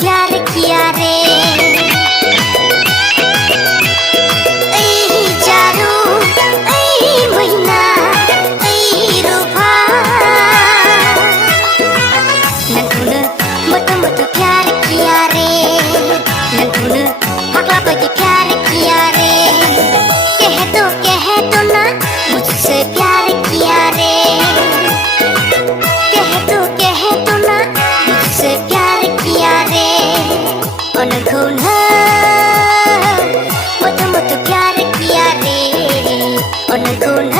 प्यार किया रे ऐ जारू ऐ महीना ऐ रूपा नंगुन मत मत प्यार किया रे नंगुन पगला बजी प्यार किया रे कह तो ना मुझसे प्यार किया रे कह तो ना मुझसे प्यार किया रे अनखुन मत मत प्यार किया रे अनखुन